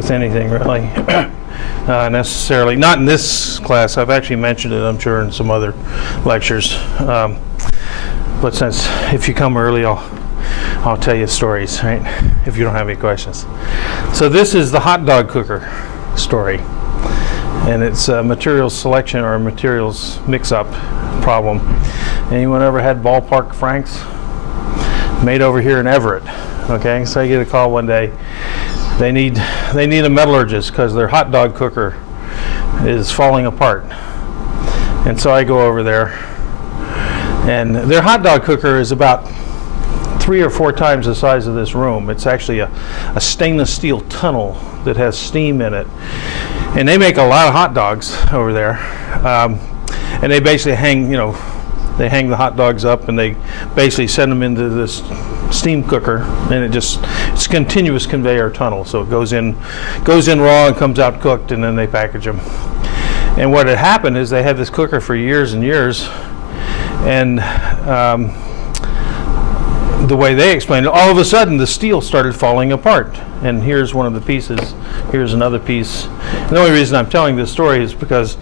with anything really. Necessarily. Not in this class. I've actually mentioned it, I'm sure, in some other lectures. But since if you come early, I'll tell you stories, right? If you don't have any questions. So this is the hot dog cooker story. And it's a materials selection or a materials mix-up problem. Anyone ever had ballpark franks? Made over here in Everett. Okay, so I get a call one day. They need a metallurgist because their hot dog cooker is falling apart. And so I go over there, and their hot dog cooker is about 3 or 4 times the size of this room. It's actually a stainless steel tunnel that has steam in it. And they make a lot of hot dogs over there. And they basically hang, they hang the hot dogs up and they basically send them into this steam cooker, and it's a continuous conveyor tunnel. So it goes in raw and comes out cooked, and then they package them. And what had happened is they had this cooker for years and years, and the way they explained it, all of a sudden the steel started falling apart. And here's one of the pieces, here's another piece. And the only reason I'm telling this story is because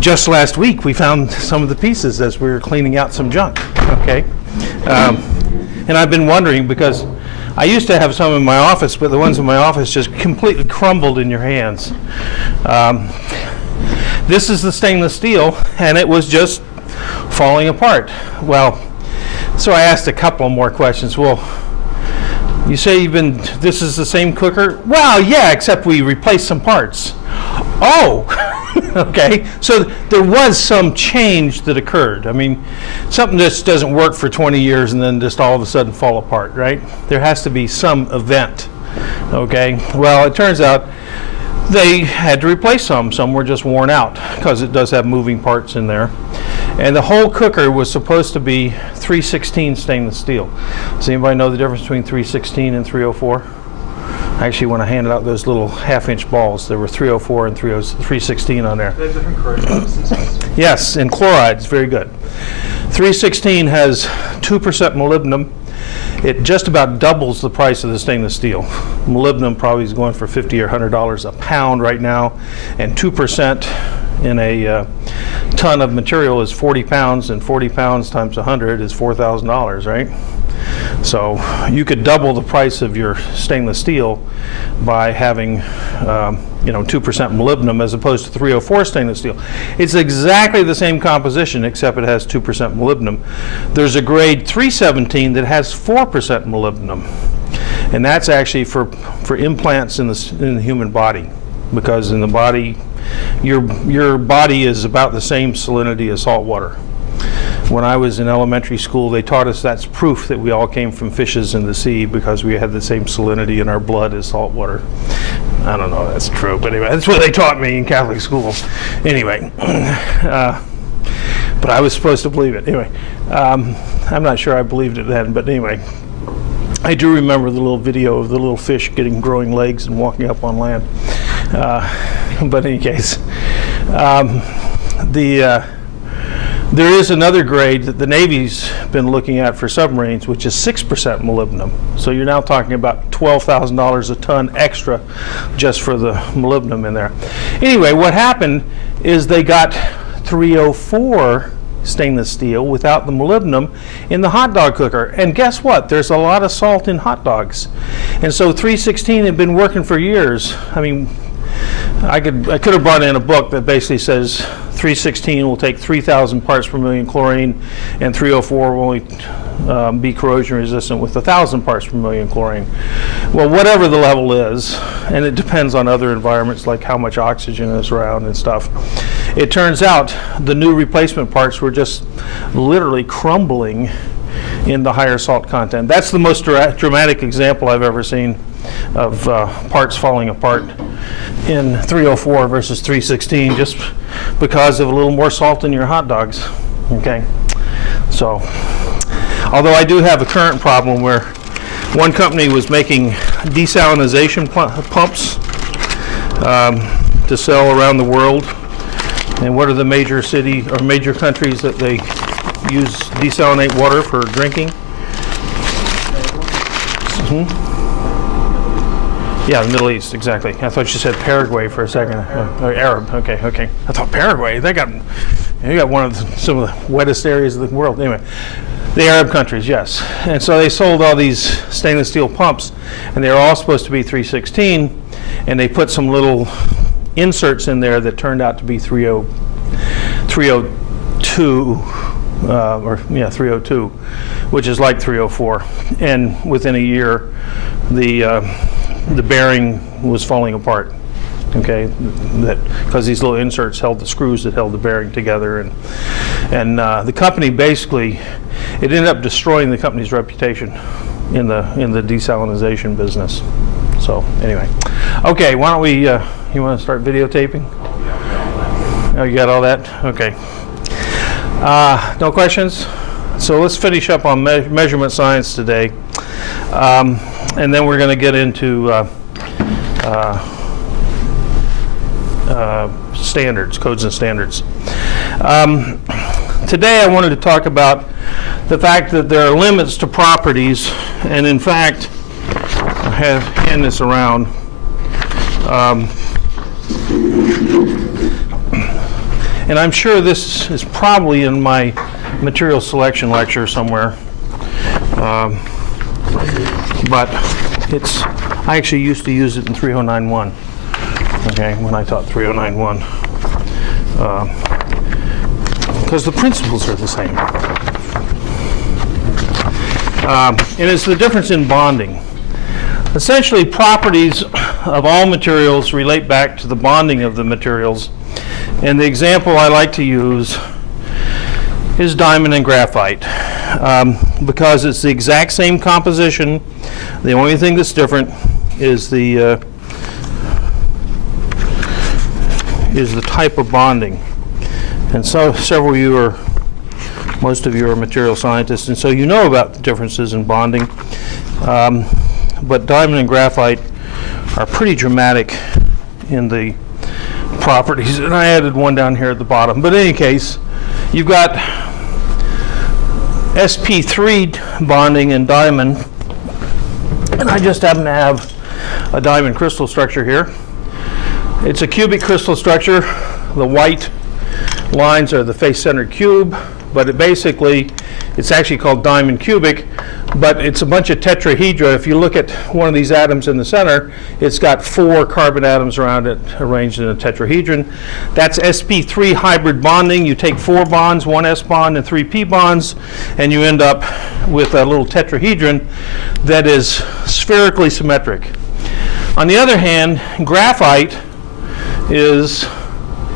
just last week we found some of the pieces as we were cleaning out some junk, okay? And I've been wondering, because I used to have some in my office, but the ones in my office just completely crumbled in your hands. This is the stainless steel, and it was just falling apart. Well, so I asked a couple more questions. Well, you say this is the same cooker? Well, yeah, except we replaced some parts. Oh, okay. So there was some change that occurred. I mean, something just doesn't work for 20 years and then just all of a sudden fall apart, right? There has to be some event, okay? Well, it turns out they had to replace some. Some were just worn out because it does have moving parts in there. And the whole cooker was supposed to be 316 stainless steel. Does anybody know the difference between 316 and 304? Actually, when I handed out those little half-inch balls, there were 304 and 316 on there. They have different corrosion resistance. Yes, and chloride is very good. 316 has 2% molybdenum. It just about doubles the price of the stainless steel. Molybdenum probably is going for $50 or $100 a pound right now, and 2% in a ton of material is 40 pounds, and 40 pounds times 100 is $4,000, right? So you could double the price of your stainless steel by having 2% molybdenum as opposed to 304 stainless steel. It's exactly the same composition except it has 2% molybdenum. There's a grade 317 that has 4% molybdenum, and that's actually for implants in the human body, because in the body your body is about the same salinity as salt water. When I was in elementary school, they taught us that's proof that we all came from fishes in the sea, because we had the same salinity in our blood as salt water. I don't know if that's true, but anyway, that's what they taught me in Catholic school. Anyway, but I was supposed to believe it. Anyway, I'm not sure I believed it then, but anyway, I do remember the little video of the little fish growing legs and walking up on land. But in any case, there is another grade that the Navy's been looking at for submarines, which is 6% molybdenum. So you're now talking about $12,000 a ton extra just for the molybdenum in there. Anyway, what happened is they got 304 stainless steel without the molybdenum in the hot dog cooker. And guess what? There's a lot of salt in hot dogs. And so 316 had been working for years. I mean, I could have brought in a book that basically says 316 will take 3,000 parts per million chlorine, and 304 will only be corrosion resistant with 1,000 parts per million chlorine. Well, whatever the level is, and it depends on other environments like how much oxygen is around and stuff. It turns out the new replacement parts were just literally crumbling in the higher salt content. That's the most dramatic example I've ever seen of parts falling apart in 304 versus 316, just because of a little more salt in your hot dogs. Okay, so although I do have a current problem where one company was making desalination pumps to sell around the world. And what are the major major countries that they use desalinate water for drinking? Yeah, the Middle East, exactly. I thought you said Paraguay for a second. Arab, okay. I thought Paraguay, they got one of some of the wettest areas of the world. Anyway, the Arab countries, yes. And so they sold all these stainless steel pumps, and they were all supposed to be 316, and they put some little inserts in there that turned out to be 302, 302, which is like 304. And within a year, the bearing was falling apart. Okay, because these little inserts held the screws that held the bearing together, and the company basically, it ended up destroying the company's reputation in the desalinization business. So anyway, okay, why don't we? You want to start videotaping? Oh, you got all that? Okay. No questions? So let's finish up on measurement science today, and then we're going to get into standards, codes and standards. Today I wanted to talk about the fact that there are limits to properties, and in fact, I hand this around. And I'm sure this is probably in my material selection lecture somewhere, but I actually used to use it in 3091, okay, when I taught 3091, because the principles are the same. And it's the difference in bonding. Essentially, properties of all materials relate back to the bonding of the materials. And the example I like to use is diamond and graphite, because it's the exact same composition. The only thing that's different is the type of bonding. And so most of you are material scientists, and so you know about the differences in bonding. But diamond and graphite are pretty dramatic in the properties, and I added one down here at the bottom. But in any case, you've got sp3 bonding in diamond, and I just happen to have a diamond crystal structure here. It's a cubic crystal structure. The white lines are the face-centered cube, but it's actually called diamond cubic, but it's a bunch of tetrahedra. If you look at one of these atoms in the center, it's got 4 carbon atoms around it arranged in a tetrahedron. That's sp3 hybrid bonding. You take 4 bonds, 1 s bond and 3 p bonds, and you end up with a little tetrahedron that is spherically symmetric. On the other hand, graphite is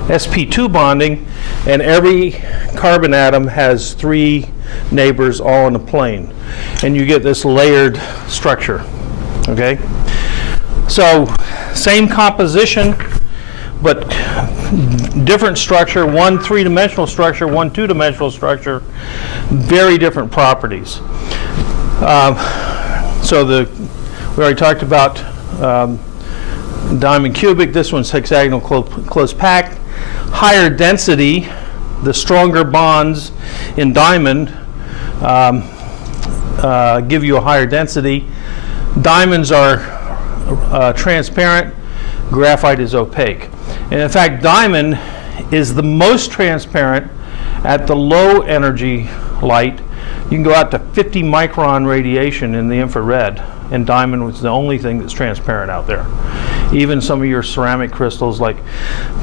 sp2 bonding, and every carbon atom has 3 neighbors all in a plane, and you get this layered structure. Okay, so same composition but different structure, one 3-dimensional structure, one 2-dimensional structure, very different properties. We already talked about diamond cubic. This one's hexagonal close packed. Higher density, the stronger bonds in diamond give you a higher density. Diamonds are transparent, graphite is opaque. And in fact, diamond is the most transparent at the low energy light. You can go out to 50 micron radiation in the infrared, and diamond was the only thing that's transparent out there. Even some of your ceramic crystals like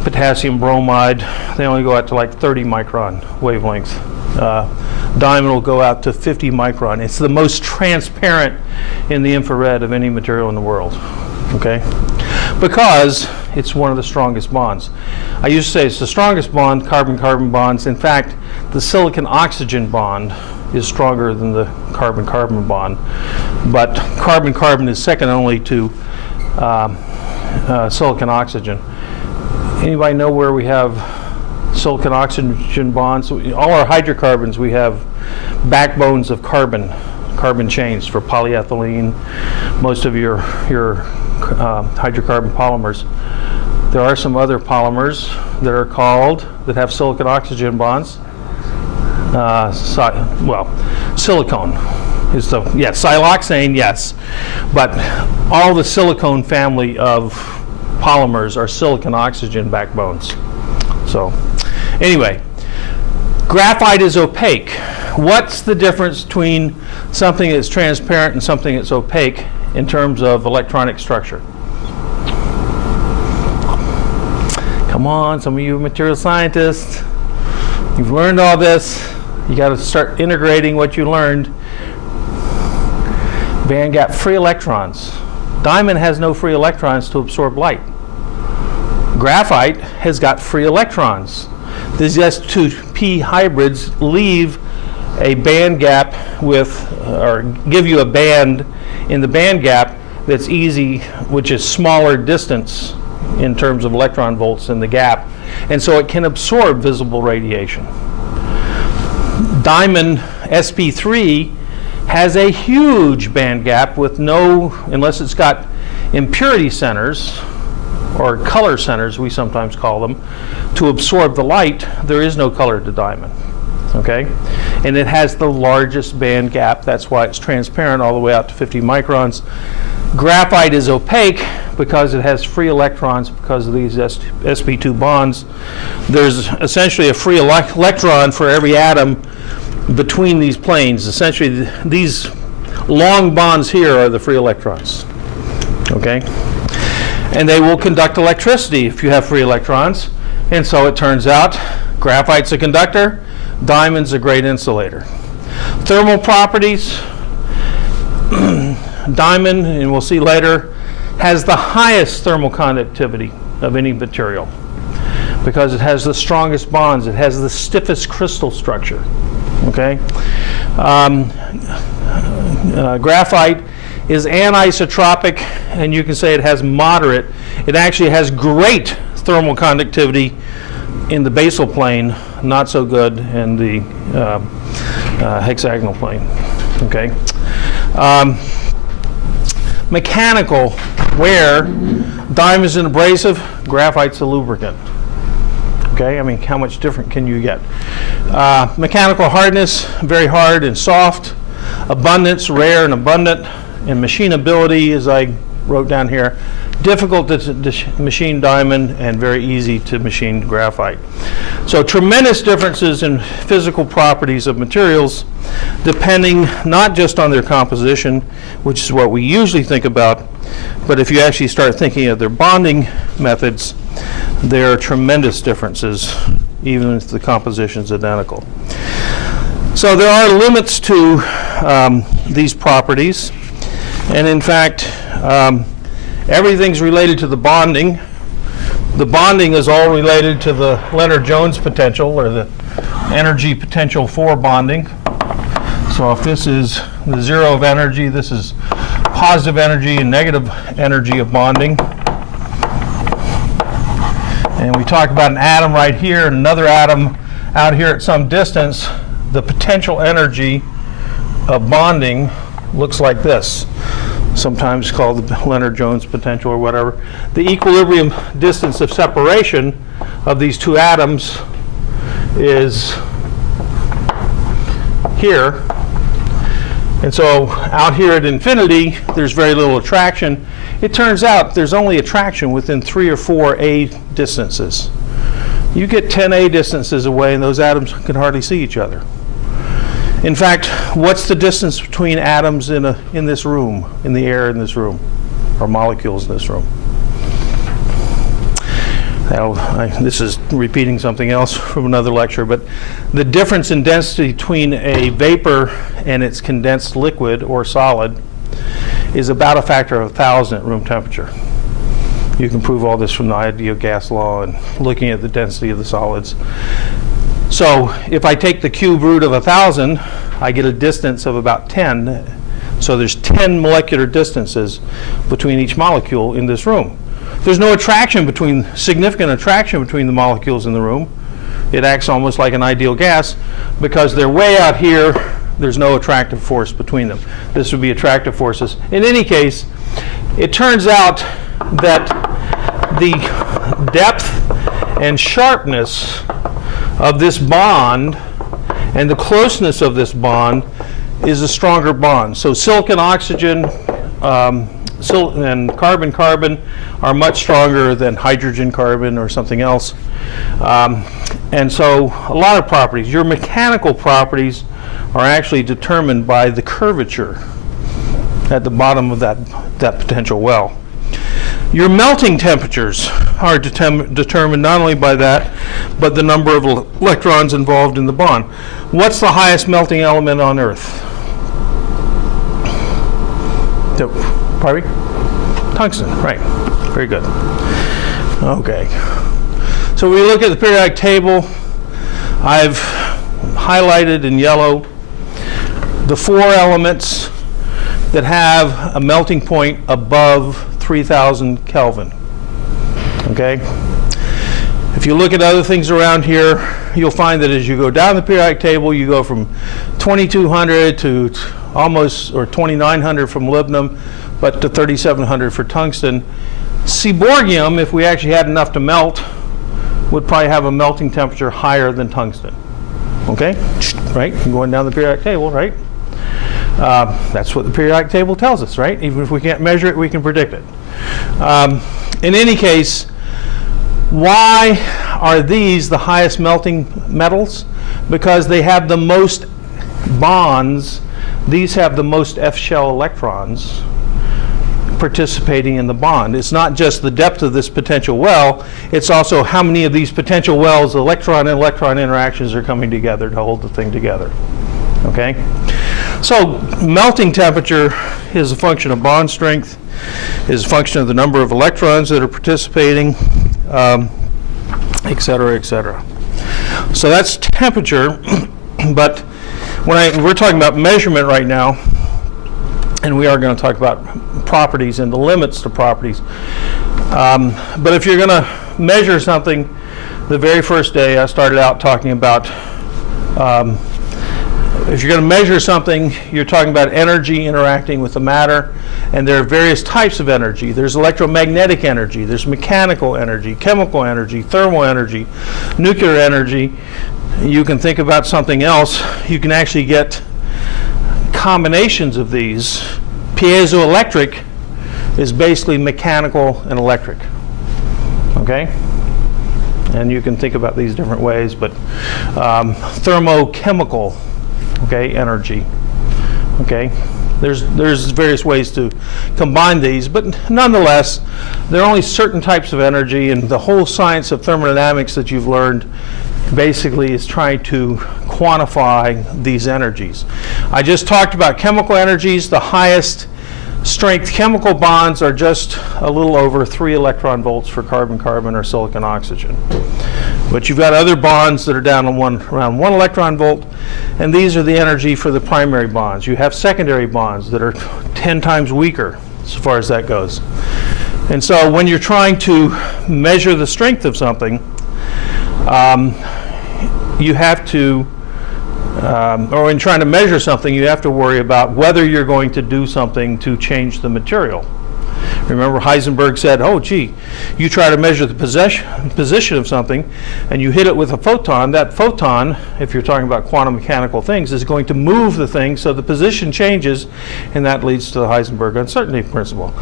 potassium bromide, they only go out to like 30 micron wavelength. Diamond will go out to 50 micron. It's the most transparent in the infrared of any material in the world, okay? Because it's one of the strongest bonds. I used to say it's the strongest bond, carbon-carbon bonds. In fact, the silicon-oxygen bond is stronger than the carbon-carbon bond. But carbon-carbon is second only to silicon-oxygen. Anybody know where we have silicon-oxygen bonds? All our hydrocarbons, we have backbones of carbon chains for polyethylene, most of your hydrocarbon polymers. There are some other polymers that have silicon-oxygen bonds. Silicone. is the, yes, siloxane, yes. But all the silicone family of polymers are silicon oxygen backbones. So anyway, graphite is opaque. What's the difference between something that's transparent and something that's opaque in terms of electronic structure? Come on, some of you material scientists, you've learned all this. You got to start integrating what you learned. Band gap, free electrons. Diamond has no free electrons to absorb light. Graphite has got free electrons. These S2P hybrids leave a band gap with, or give you a band in the band gap that's easy, which is smaller distance in terms of electron volts in the gap, and so it can absorb visible radiation. Diamond sp3 has a huge band gap with no, unless it's got impurity centers, or color centers we sometimes call them, to absorb the light. There is no color to diamond. Okay? And it has the largest band gap. That's why it's transparent all the way out to 50 microns. Graphite is opaque because it has free electrons because of these sp2 bonds. There's essentially a free electron for every atom between these planes. Essentially, these long bonds here are the free electrons. Okay? And they will conduct electricity if you have free electrons. And so it turns out graphite's a conductor, diamond's a great insulator. Thermal properties, diamond, and we'll see later, has the highest thermal conductivity of any material because it has the strongest bonds, it has the stiffest crystal structure. Okay? Graphite is anisotropic, and you can say it has moderate. It actually has great thermal conductivity in the basal plane, not so good in the hexagonal plane. Okay. Mechanical wear, diamond is an abrasive, graphite's a lubricant. Okay, I mean, how much different can you get? Mechanical hardness, very hard and soft. Abundance, rare and abundant. And machinability, as I wrote down here, difficult to machine diamond and very easy to machine graphite. So tremendous differences in physical properties of materials depending not just on their composition, which is what we usually think about, but if you actually start thinking of their bonding methods, there are tremendous differences even if the composition is identical. So there are limits to these properties, and in fact everything's related to the bonding. The bonding is all related to the Lennard-Jones potential, or the energy potential for bonding. So if this is the zero of energy, this is positive energy and negative energy of bonding. And we talk about an atom right here and another atom out here at some distance. The potential energy of bonding looks like this, sometimes called the Lennard-Jones potential or whatever. The equilibrium distance of separation of these two atoms is here. And so out here at infinity, there's very little attraction. It turns out there's only attraction within 3 or 4 A distances. You get 10 A distances away and those atoms can hardly see each other. In fact, what's the distance between atoms in this room, in the air in this room, or molecules in this room? This is repeating something else from another lecture, but the difference in density between a vapor and its condensed liquid or solid is about a factor of 1,000 at room temperature. You can prove all this from the ideal gas law and looking at the density of the solids. So if I take the cube root of 1,000, I get a distance of about 10. So there's 10 molecular distances between each molecule in this room. There's no significant attraction between the molecules in the room. It acts almost like an ideal gas because they're way out here. There's no attractive force between them. This would be attractive forces. In any case, it turns out that the depth and sharpness of this bond and the closeness of this bond is a stronger bond. So silicon, oxygen, and carbon are much stronger than hydrogen, carbon, or something else. And so a lot of properties, your mechanical properties are actually determined by the curvature at the bottom of that potential well. Your melting temperatures are determined not only by that, but the number of electrons involved in the bond. What's the highest melting element on Earth? Pardon me? Tungsten, right. Very good. Okay. So we look at the periodic table. I've highlighted in yellow the 4 elements that have a melting point above 3,000 Kelvin. Okay? If you look at other things around here, you'll find that as you go down the periodic table, you go from 2,200 to almost, or 2,900 from molybdenum, but to 3,700 for tungsten. Seaborgium, if we actually had enough to melt, would probably have a melting temperature higher than tungsten. Okay? Right? Going down the periodic table, right? That's what the periodic table tells us, right? Even if we can't measure it, we can predict it. In any case, why are these the highest melting metals? Because they have the most bonds. These have the most F-shell electrons participating in the bond. It's not just the depth of this potential well, it's also how many of these potential wells, electron and electron interactions, are coming together to hold the thing together. Okay? So melting temperature is a function of bond strength, is a function of the number of electrons that are participating, et cetera, et cetera. So that's temperature, but we're talking about measurement right now, and we are going to talk about properties and the limits to properties. But if you're going to measure something, the very first day I started out talking about if you're going to measure something, you're talking about energy interacting with the matter, and there are various types of energy. There's electromagnetic energy, there's mechanical energy, chemical energy, thermal energy, nuclear energy. You can think about something else. You can actually get combinations of these. Piezoelectric is basically mechanical and electric. Okay? And you can think about these different ways, but thermochemical, okay, energy. Okay? There's various ways to combine these, but nonetheless, there are only certain types of energy, and the whole science of thermodynamics that you've learned basically is trying to quantify these energies. I just talked about chemical energies. The highest strength chemical bonds are just a little over 3 electron volts for carbon-carbon or silicon-oxygen. But you've got other bonds that are down on around 1 electron volt, and these are the energy for the primary bonds. You have secondary bonds that are 10 times weaker as far as that goes. And so when you're trying to measure the strength of something, you have to, or when trying to measure something, you have to worry about whether you're going to do something to change the material. Remember, Heisenberg said, oh, gee, you try to measure the position of something, and you hit it with a photon. That photon, if you're talking about quantum mechanical things, is going to move the thing so the position changes, and that leads to the Heisenberg uncertainty principle.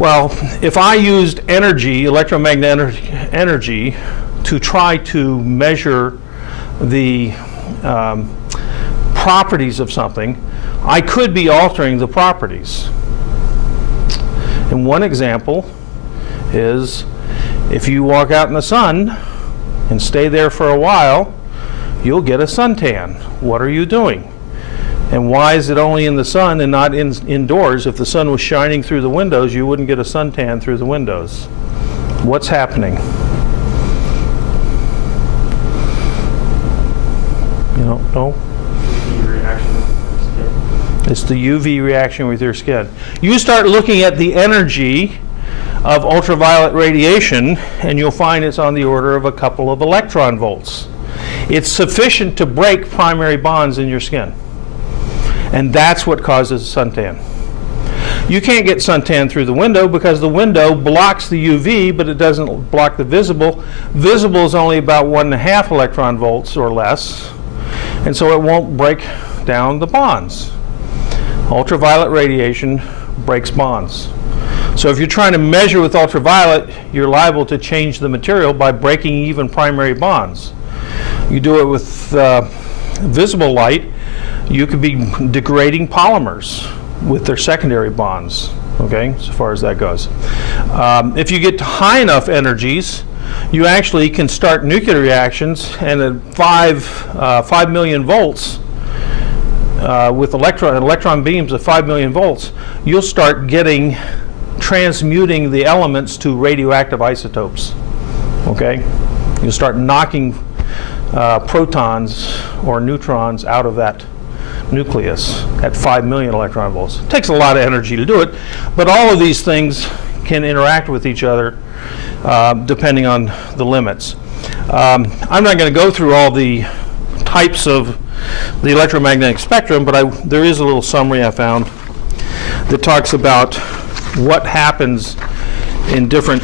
Well, if I used energy, electromagnetic energy, to try to measure the properties of something, I could be altering the properties. And one example is if you walk out in the sun and stay there for a while, you'll get a suntan. What are you doing? And why is it only in the sun and not indoors? If the sun was shining through the windows, you wouldn't get a suntan through the windows. What's happening? You don't know? It's the UV reaction with your skin. You start looking at the energy of ultraviolet radiation, and you'll find it's on the order of a couple of electron volts. It's sufficient to break primary bonds in your skin. And that's what causes suntan. You can't get suntan through the window because the window blocks the UV, but it doesn't block the visible. Visible is only about 1.5 electron volts or less, and so it won't break down the bonds. Ultraviolet radiation breaks bonds. So if you're trying to measure with ultraviolet, you're liable to change the material by breaking even primary bonds. You do it with visible light, you could be degrading polymers with their secondary bonds, okay, so far as that goes. If you get to high enough energies, you actually can start nuclear reactions, and at 5 million volts, with electron beams of 5 million volts, you'll start getting transmuting the elements to radioactive isotopes. Okay, you'll start knocking protons or neutrons out of that nucleus at 5 million electron volts. It takes a lot of energy to do it, but all of these things can interact with each other depending on the limits. I'm not going to go through all the types of the electromagnetic spectrum, but there is a little summary I found that talks about what happens in different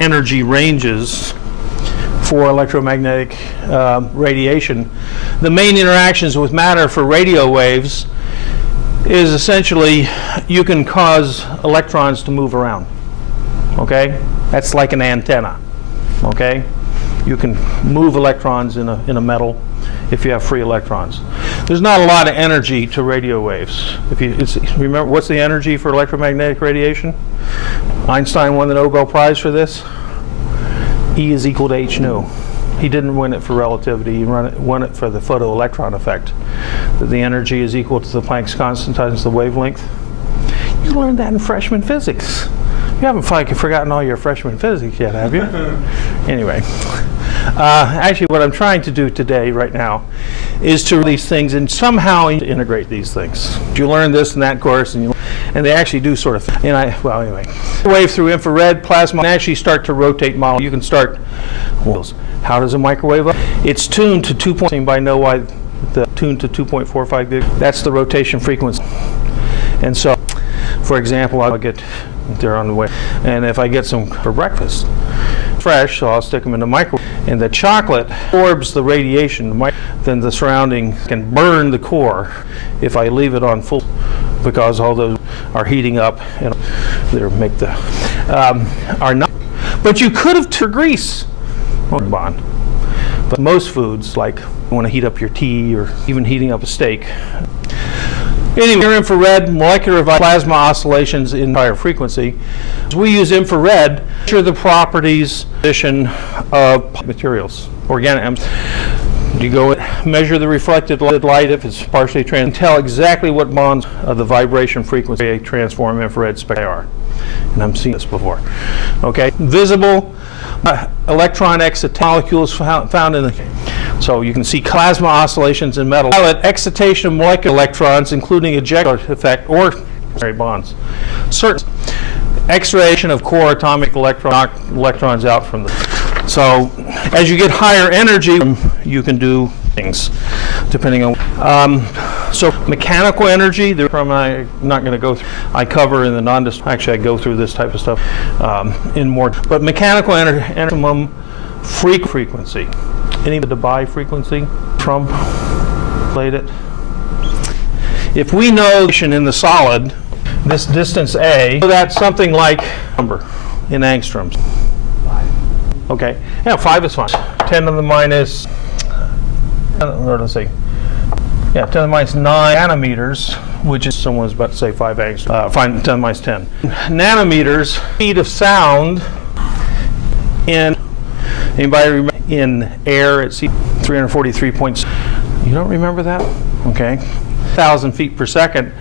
energy ranges for electromagnetic radiation. The main interactions with matter for radio waves is essentially you can cause electrons to move around. Okay? That's like an antenna. Okay? You can move electrons in a metal if you have free electrons. There's not a lot of energy to radio waves. Remember, what's the energy for electromagnetic radiation? Einstein won the Nobel Prize for this. E is equal to h nu. He didn't win it for relativity, he won it for the photoelectron effect. That the energy is equal to the Planck's constant times the wavelength. You learned that in freshman physics. You haven't forgotten all your freshman physics yet, have you? Anyway. Actually, what I'm trying to do today, right now, is to these things and somehow integrate these things. You learn this in that course, and they actually do sort of. Well, anyway, wave through infrared plasma and actually start to rotate molecules. You can start. How does a microwave? It's tuned to 2. By know why the tuned to 2.45 gig. That's the rotation frequency. And so, for example, I'll get there on the way, and if I get some for breakfast. Fresh, so I'll stick them in the microwave, and the chocolate absorbs the radiation, then the surrounding can burn the core if I leave it on full, because all those are heating up and they make the are not. But you could have grease bond. But most foods, like you want to heat up your tea or even heating up a steak. Anyway, near infrared molecular plasma oscillations in higher frequency. We use infrared to measure the properties of materials, organic. You go measure the reflected light if it's partially transparent, tell exactly what bonds of the vibration frequency transform infrared spectra are. And I'm seeing this before. Okay, visible electron excitation molecules found in the. So you can see plasma oscillations in metal. Excitation of molecular electrons, including ejection effect or bonds. Certain X-rayation of core atomic electrons out from the. So as you get higher energy, you can do things depending on. So mechanical energy, I'm not going to go through. I cover in the actually I go through this type of stuff in more. But mechanical maximum frequency. Any of the Debye frequency from played it. If we know in the solid, this distance A, so that's something like number in angstroms. Okay, yeah, 5 is fine. 10 to the minus, or let's see, yeah, 10 to the minus 9 nanometers, which is someone's about to say 5 angstroms. 10 to the minus 10 nanometers. Speed of sound in anybody remember? In air at 343 points. You don't remember that? Okay. 1,000 feet per second.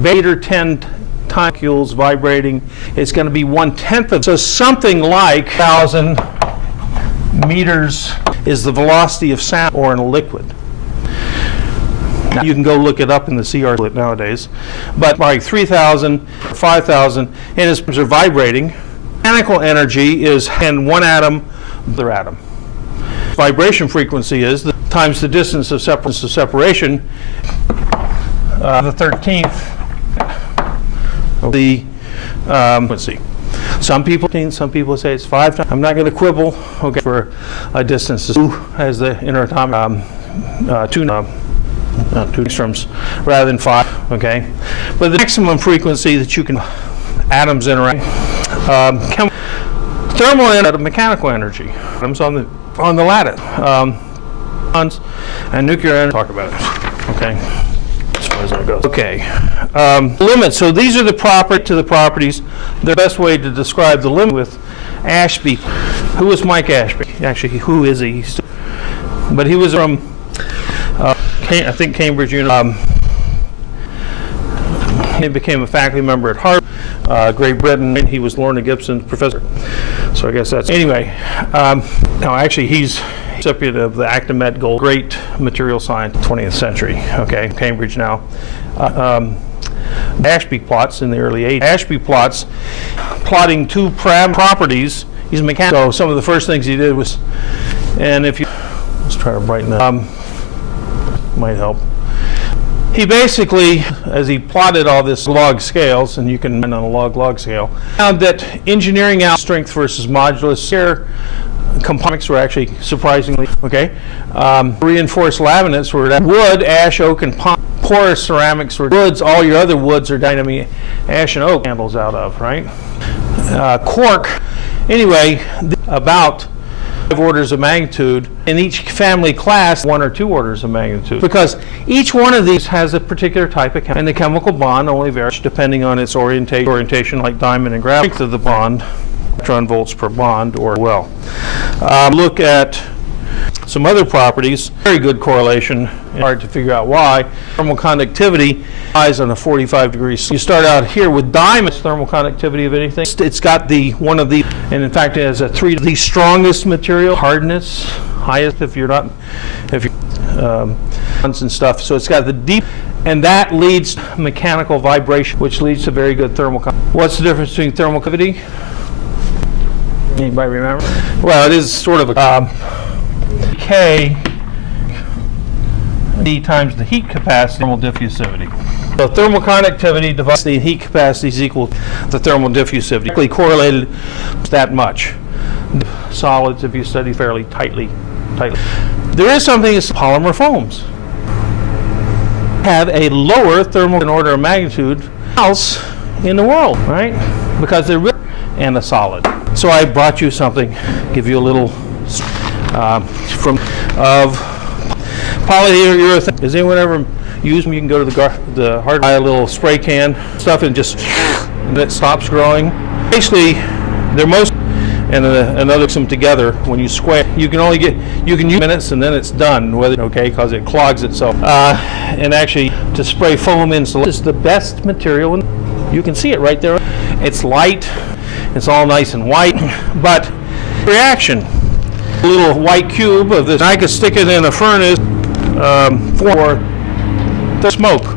Beta 10 molecules vibrating. It's going to be 1/10 of. So something like 1,000 meters is the velocity of sound or in a liquid. Now, you can go look it up in the CR nowadays. But like 3,000, 5,000, and as are vibrating. Mechanical energy is in one atom. Other atom. Vibration frequency is times the distance of separation. The 13th. The frequency. Some people say it's 5 times. I'm not going to quibble. Okay, for a distance 2 as the interatomic 2 2 angstroms rather than 5, okay? But the maximum frequency that you can atoms interact, thermal and mechanical energy, atoms on the lattice, and nuclear energy. Talk about it, okay? As far as that goes. Okay, limits. So these are the properties. The best way to describe the limit with Ashby. Who was Mike Ashby? Actually, who is he? But he was from, I think, Cambridge University. He became a faculty member at Harvard, Great Britain. He was Lorna Gibson's professor. So I guess that's anyway. No, actually, he's recipient of the Actimet Gold, great material science, 20th century. Okay, Cambridge now. Ashby plots in the early 80s. Ashby plots, plotting two properties. He's a mechanic. So some of the first things he did was, and if you, let's try to brighten that. Might help. He basically, as he plotted all this log scales, and you can run on a log scale, found that engineering out strength versus modulus here, components were actually surprisingly okay. Reinforced laminates were wood, ash, oak, and porous ceramics were woods. All your other woods are dynamic ash and oak handles out of, right? Cork, anyway, about 5 orders of magnitude in each family class, 1 or 2 orders of magnitude, because each one of these has a particular type of chemical, and the chemical bond only varies depending on its orientation, like diamond and graphite. Strength of the bond, electron volts per bond, or well. Look at some other properties. Very good correlation. Hard to figure out why. Thermal conductivity lies on a 45 degrees. You start out here with diamonds. Thermal conductivity of anything. It's got one of the, and in fact it has a 3, the strongest material, hardness, highest if you're and stuff. So it's got the deep, and that leads to mechanical vibration, which leads to very good thermal conductivity. What's the difference between thermal conductivity? Anybody remember? Well, it is sort of a K D times the heat capacity, thermal diffusivity. So thermal conductivity divided the heat capacity is equal to the thermal diffusivity. Directly correlated that much. Solids, if you study fairly tightly. There is something as polymer foams have a lower thermal order of magnitude else in the world, right? Because they're really and a solid. So I brought you something, give you a little of polyurethane. Has anyone ever used them? You can go to the hard, buy a little spray can stuff and just that stops growing. Basically, they're most and another them together. When you square, you can use minutes and then it's done. Whether okay, because it clogs itself. And actually, to spray foam insulation is the best material. You can see it right there. It's light. It's all nice and white, but reaction. A little white cube of this. I could stick it in a furnace for the smoke,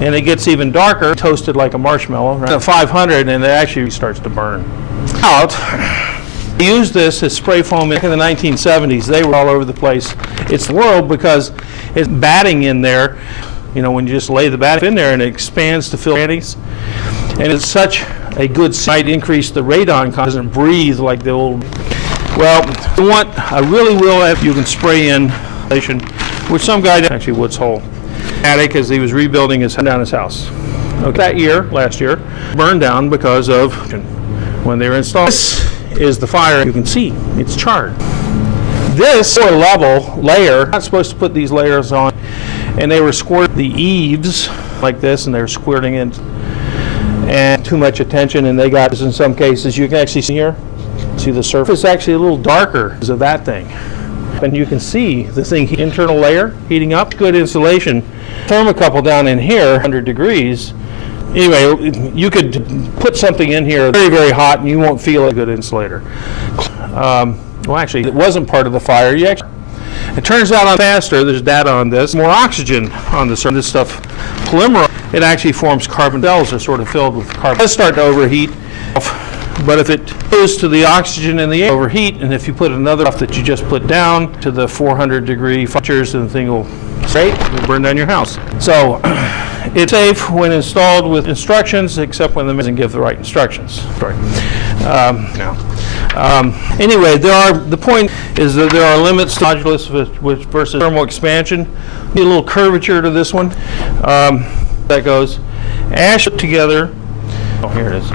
and it gets even darker, toasted like a marshmallow. Right? At 500, and it actually starts to burn. Out. They used this as spray foam back in the 1970s. They were all over the place. It's the world because it's batting in there. You know, when you just lay the batting in there and it expands to fill panties. And it's such a good sight, increase the radon, doesn't breathe like the old. Well, I really will have you can spray in, which some guy did, actually Woods Hole, attic as he was rebuilding down his house. Okay, last year, burned down because of when they were installed. This is the fire. You can see it's charred. This lower level layer, not supposed to put these layers on, and they were squirting the eaves like this, and they were squirting it. And too much attention, and they got this in some cases. You can actually see here, see the surface is actually a little darker because of that thing. And you can see the thing, internal layer heating up, good insulation. Thermocouple down in here, 100 degrees. Anyway, you could put something in here very, very hot and you won't feel a good insulator. Well, actually, it wasn't part of the fire. It turns out faster, there's data on this, more oxygen on the surface. This stuff, polymer, it actually forms carbon cells. They're sort of filled with carbon. It does start to overheat, but if it goes to the oxygen in the air, overheat, and if you put another stuff that you just put down to the 400 degree temperatures, then the thing will burn down your house. So It's safe when installed with instructions, except when the doesn't give the right instructions. Sorry. Anyway, the point is that there are limits to modulus versus thermal expansion. Need a little curvature to this one. That goes ash together. Oh, here it is.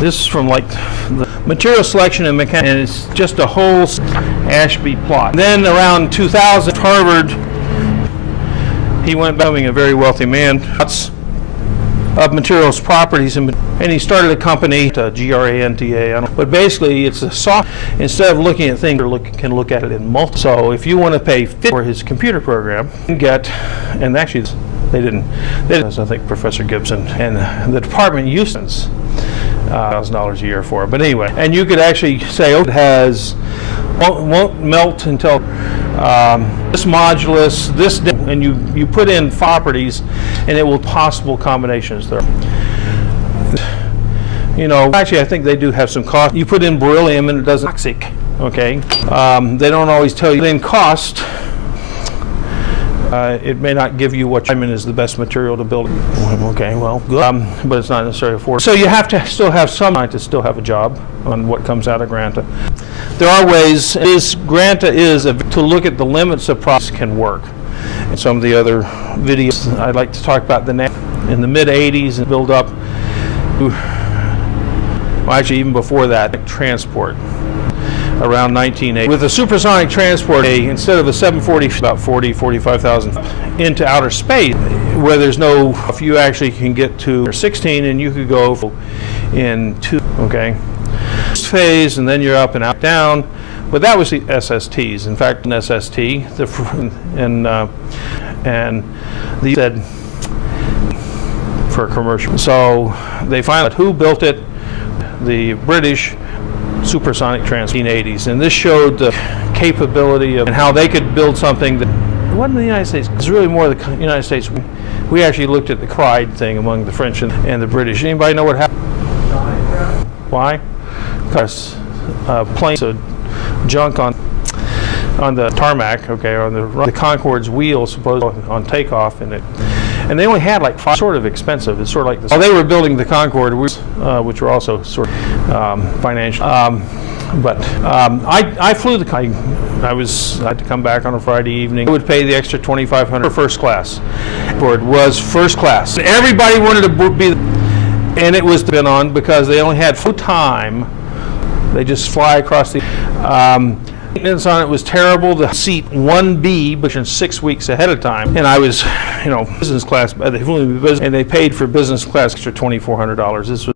This is from like the material selection and mechanics, and it's just a whole Ashby plot. Then around 2000, Harvard, he went becoming a very wealthy man of materials properties, and he started a company, GRANTA. But basically, it's a soft. Instead of looking at things, can look at it in multiple. So if you want to pay $50 for his computer program, you can get, and actually they didn't. I think Professor Gibson and the department used $1,000 a year for it. But anyway, and you could actually say, oh, it has won't melt until this modulus, this, and you put in properties, and it will possible combinations there. You know, actually, I think they do have some cost. You put in beryllium, and it doesn't toxic. Okay, they don't always tell you. Then cost. It may not give you what diamond is the best material to build. Okay, well, good. But it's not necessarily affordable. So you have to still have some scientists still have a job on what comes out of Granta. There are ways. Granta is to look at the limits of process can work. And some of the other videos I'd like to talk about in the mid 80s and build up. Well, actually, even before that, transport. Around 1980. With a supersonic transport, instead of a 740, about 45,000 into outer space, where there's no, if you actually can get to 16, and you could go in 2, okay? Phase, and then you're up and out, down. But that was the SSTs. In fact, an SST, and the said for commercial. So they found out who built it, the British supersonic transport in the 80s, and this showed the capability of and how they could build something that wasn't the United States. It's really more the United States. We actually looked at the pride thing among the French and the British. Anybody know what happened? Why? Because planes of junk on the tarmac, okay, or on the Concorde's wheels, supposedly on takeoff, and they only had like 5. Sort of expensive. It's sort of like this. While they were building the Concorde, which were also sort of financial. I flew the. I had to come back on a Friday evening. I would pay the extra $2,500 for first class. It was first class. Everybody wanted to be, and it was been on because they only had full time. They just fly across the. Maintenance on it was terrible. The seat 1B, which is 6 weeks ahead of time, and I was, business class. And they paid for business class extra $2,400. This was.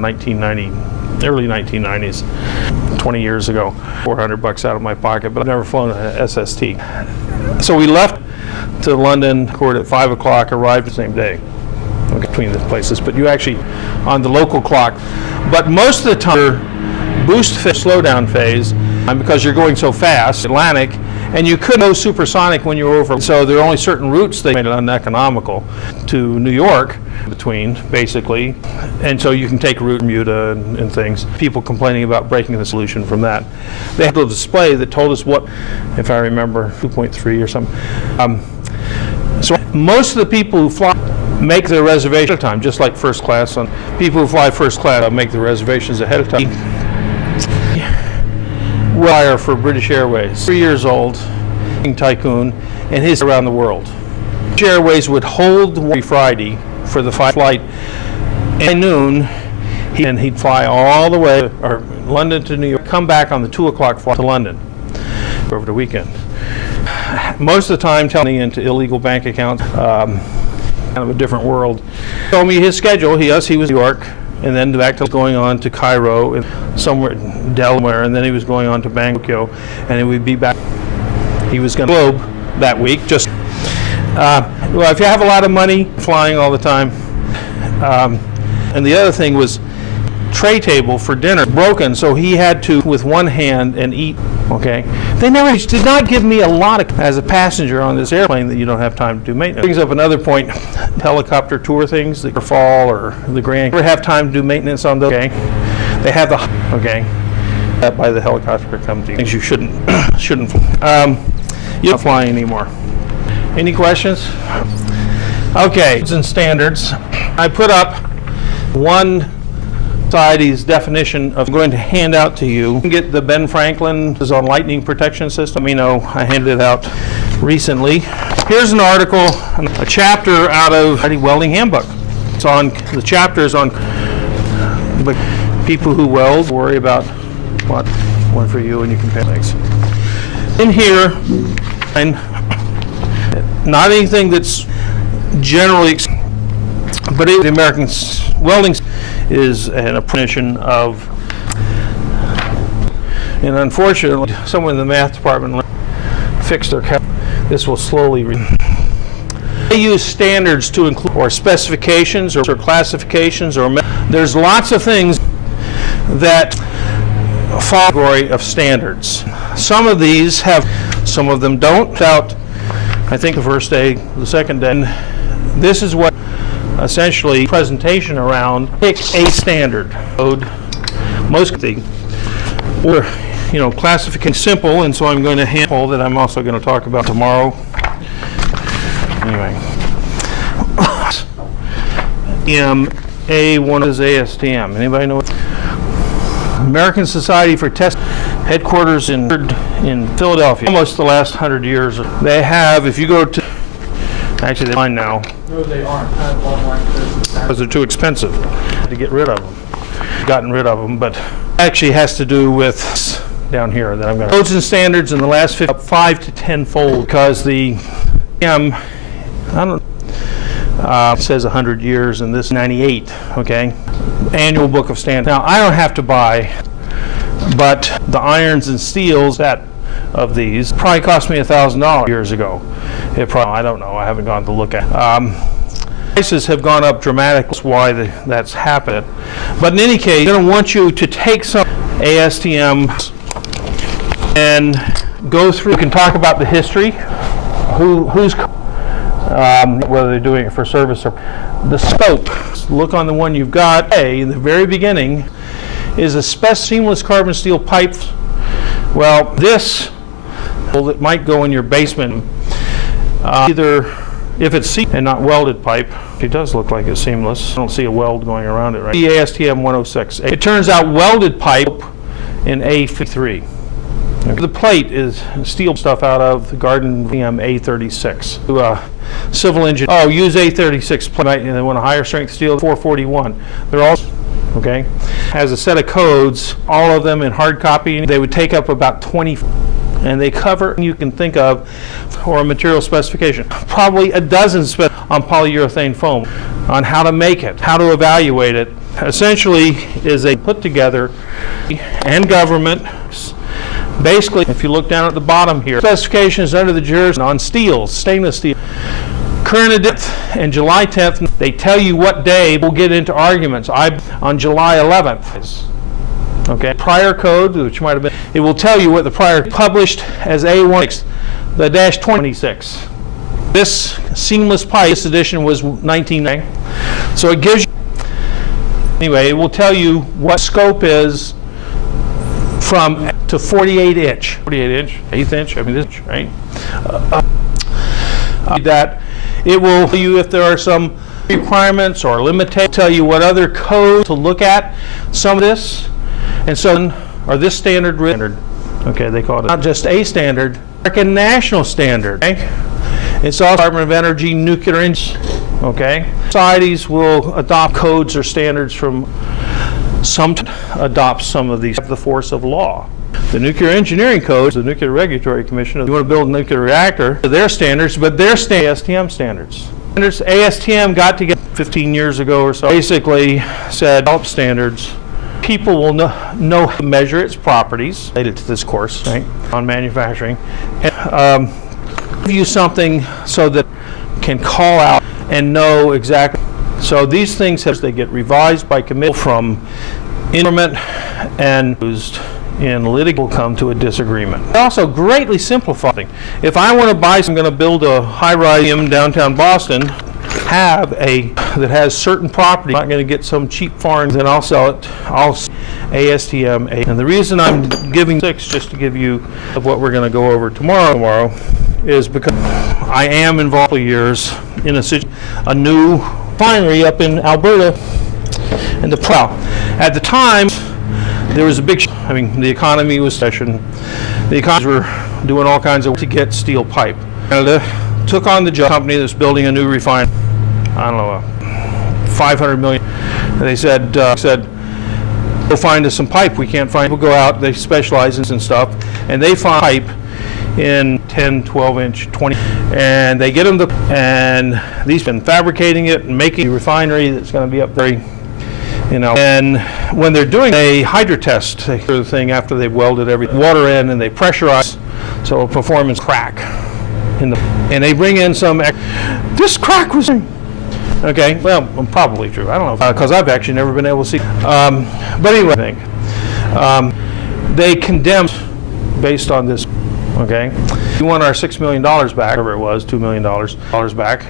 1990, early 1990s, 20 years ago. $400 out of my pocket, but I've never flown an SST. So we left to London, at 5 o'clock, arrived the same day, between the places, but you actually on the local clock. But most of the time, boost phase, slowdown phase, because you're going so fast, Atlantic, and you couldn't go supersonic when you were over. So there are only certain routes that made it uneconomical to New York between, basically, and so you can take a route in Bermuda and things. People complaining about breaking the solution from that. They had a display that told us what, if I remember, 2.3 or something. So most of the people who fly make their reservation ahead of time, just like first class. People who fly first class make the reservations ahead of time. Wire for British Airways, 3 years old, tycoon, and his around the world. British Airways would hold every Friday for the flight. At noon, he'd fly all the way, or London to New York, come back on the 2 o'clock flight to London over the weekend. Most of the time, telling into illegal bank accounts, kind of a different world. He told me his schedule. He was New York, and then back to going on to Cairo, and somewhere in Delaware, and then he was going on to Bangkok, and then we'd be back. He was going to Globe that week. Just well, if you have a lot of money, flying all the time. And the other thing was tray table for dinner broken, so he had to with one hand and eat. Okay, they never did not give me a lot of as a passenger on this airplane that you don't have time to do maintenance. Brings up another point: helicopter tour things, the Fall or the Grand. Never have time to do maintenance on those. Okay, they have the by the helicopter company. Things you shouldn't you're not flying anymore. Any questions? Okay, and standards. I put up one society's definition of going to hand out to you. You can get the Ben Franklin is on lightning protection system. You know, I handed it out recently. Here's an article, a chapter out of the welding handbook. It's on the chapters on people who weld. Worry about one for you, and you can pay things. In here, and not anything that's generally, but the American welding is an apprenticeship of, and unfortunately, someone in the math department fixed their this will slowly they use standards to include or specifications or classifications or there's lots of things that fall category of standards. Some of these have, some of them don't. Out, I think the first day, the second day, and this is what essentially presentation around pick a standard code. Most of the or classification simple, and so I'm going to handle that I'm also going to talk about tomorrow. Anyway, A1 is ASTM. Anybody know what? American Society for Test headquarters in Philadelphia. Almost the last 100 years. They have, if you go to, actually they're mine now. No, they aren't. I have one like this. Because they're too expensive to get rid of them. Gotten rid of them, but actually has to do with down here that I'm going to. Codes and standards in the last 5 to 10 fold because the I don't it says 100 years and this 98. Okay, annual book of standards. Now I don't have to buy, but the irons and steels that of these probably cost me $1,000 years ago. It probably, I don't know. I haven't gone to look at. Prices have gone up dramatically. That's why that's happened. But in any case, I'm going to want you to take some ASTM and go through. You can talk about the history, who's whether they're doing it for service or the scope. Look on the one you've got. In the very beginning is a seamless carbon steel pipe. Well, this that might go in your basement, either if it's seamless and not welded pipe. It does look like it's seamless. I don't see a weld going around it, right? The ASTM 106. It turns out welded pipe in A53. Okay. The plate is steel stuff out of the Garden VM A36. Civil engine. Oh, use A36 plate. And they want a higher strength steel, 441. They're all okay. Has a set of codes, all of them in hard copy. They would take up about 20, and they cover you can think of, or a material specification. Probably a dozen on polyurethane foam, on how to make it, how to evaluate it, essentially is a put together and government. Basically, if you look down at the bottom here, specifications under the jurisdiction on steel, stainless steel. Current edition and July 10th, they tell you what day. We'll get into arguments. On July 11th. Okay. Prior code, which might have been, it will tell you what the prior published as A1, the dash 26. This seamless pipe, this edition was 1990. So it gives you, anyway, it will tell you what scope is from to 48 inch, 1/8 inch, I mean this, right? That it will tell you if there are some requirements or limitations, tell you what other code to look at, some of this, and so, or this standard, okay, they call it not just a standard, American national standard, okay? It's also Department of Energy nuclear energy, okay? Societies will adopt codes or standards from some adopt some of these have the force of law. The Nuclear Engineering Code, the Nuclear Regulatory Commission, if you want to build a nuclear reactor, their standards, but their ASTM standards. ASTM got together 15 years ago or so, basically said, develop standards. People will know how to measure its properties, related to this course, right, on manufacturing, and give you something so that can call out and know exactly. So these things, as they get revised by committee from government and used in litigation, will come to a disagreement. It also greatly simplifying. If I want to buy, I'm going to build a high-rise in downtown Boston, have a that has certain property. I'm not going to get some cheap foreign, then I'll sell it. I'll ASTM. And the reason I'm giving 6, just to give you of what we're going to go over tomorrow, is because I am involved for years in a new refinery up in Alberta, and at the time there was a big. I mean, the economy was session. The economies were doing all kinds of to get steel pipe. Canada took on the job company that's building a new refinery. I don't know, $500 million. And they said, go find us some pipe. We can't find. People go out. They specialize in stuff, and they find pipe in 10, 12 inch, 20, and they get them and these been fabricating it and making a refinery that's going to be up there, you know. And when they're doing a hydro test, they do the thing after they've welded every water in and they pressurize, so a performance crack and they bring in some. This crack was. Okay, well, probably true. I don't know because I've actually never been able to see. But anyway, I think they condemned based on this. Okay, we want our $6 million back, whatever it was, $2 million back,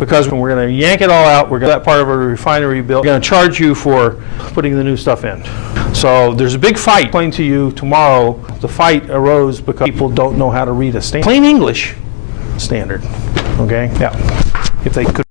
because we're going to yank it all out. We're going to that part of our refinery built. We're going to charge you for putting the new stuff in. So there's a big fight. I'll explain to you tomorrow. The fight arose because people don't know how to read a standard, plain English standard. Okay, yeah, if they could.